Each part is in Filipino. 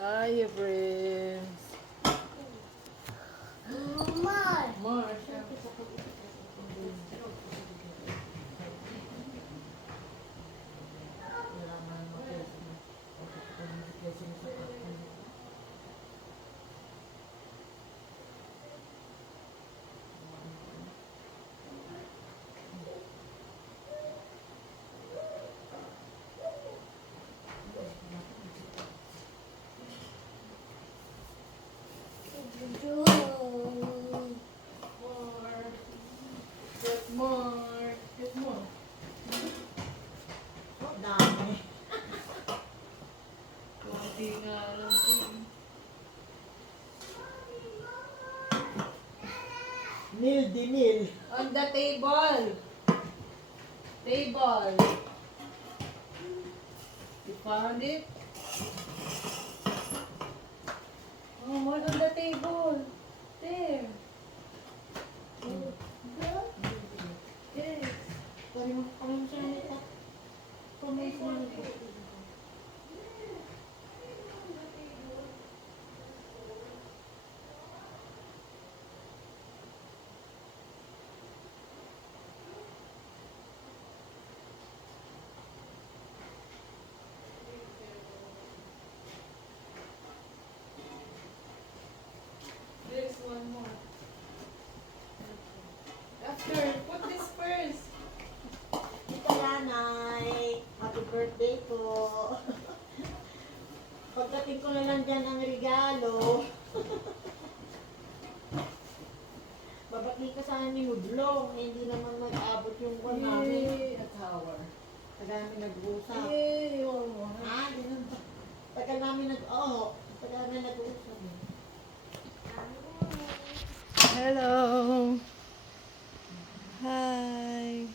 Ay, friends. More. More. Get more. Dami. Kunti nga lang po. Nil di nil. On the table. Table. You found it? Oh, more on the table. There. Yes. Pari mo kami sa nito. Pamay sa nito. There's one more. After, put this first. Tita Lanay, happy birthday po. Pagdating ko na lang dyan ang regalo. Babati ka sana ni Mudlong, hindi naman mag-abot yung kwan namin. Yay, a tower. Tagal namin nag-uusap. Yay, one more. Ganun ba? Tagal namin tagal namin nag-uusap. Hello. Hi.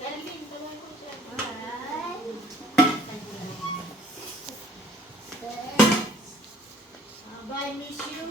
Kelvin, tawag ko siya. Bye, miss you.